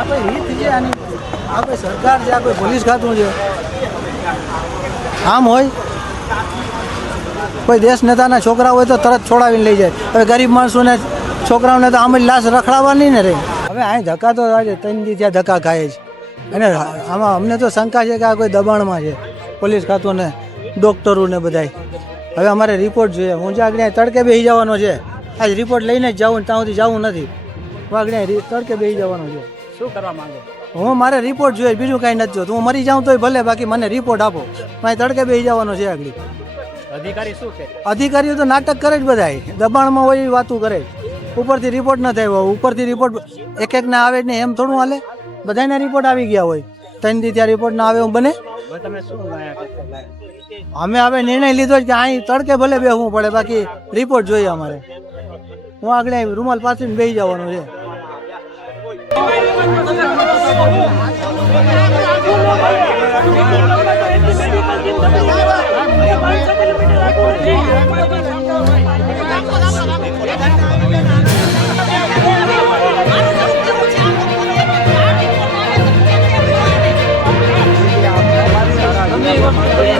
આ કોઈ રીત છે આની? આ કોઈ સરકાર છે, આ કોઈ પોલીસ ખાતું છે? આમ હોય? કોઈ દેશ નેતાના છોકરા હોય તો તરત છોડાવીને લઈ જાય. હવે ગરીબ માણસોને, છોકરાઓને તો આમ જ લાશ રખડાવવાની ને રે. હવે અહીં ધક્કા તો આજે ત્રણ દી ત્યાં ધક્કા ખાય છે. અને આમાં અમને તો શંકા છે કે આ કોઈ દબાણમાં છે. પોલીસ ખાતું ને ડોક્ટરો ને બધાય. હવે અમારે રિપોર્ટ જોઈએ. હું જ્યાં આગળ તડકે બેસી જવાનો છે. આજ રિપોર્ટ લઈને જ જાઉં ત્યાં સુધી જવું નથી. આગળ તડકે બેસી જવાનો છે. શું કરવા માંગો? હું મારે રિપોર્ટ જોઈએ બીજું કાંઈ નથી જોતું. હું મરી જાઉં તોય ભલે બાકી મને રિપોર્ટ આપો. મારે તડકે બેસી જવાનો છે આગળ. અધિકારી શું કે? અધિકારીઓ તો નાટક કરે જ બધાય. દબાણમાં હોય એવી વાતું કરે. ઉપરથી રિપોર્ટ ન થયો ઉપરથી રિપોર્ટ એક એક ના આવે નહીં. એમ થોડું હાલે. બધાના રિપોર્ટ આવી ગયા હોય. ત્રણ દી ત્યાં રિપોર્ટ ના આવે એવું બને. અમે હવે નિર્ણય લીધો કે અહીં તડકે ભલે બેહવું પડે. બાકી રિપોર્ટ જોઈએ અમારે. હું આગળ રૂમાલ પાછળ બેસી જવાનું છે. Yeah.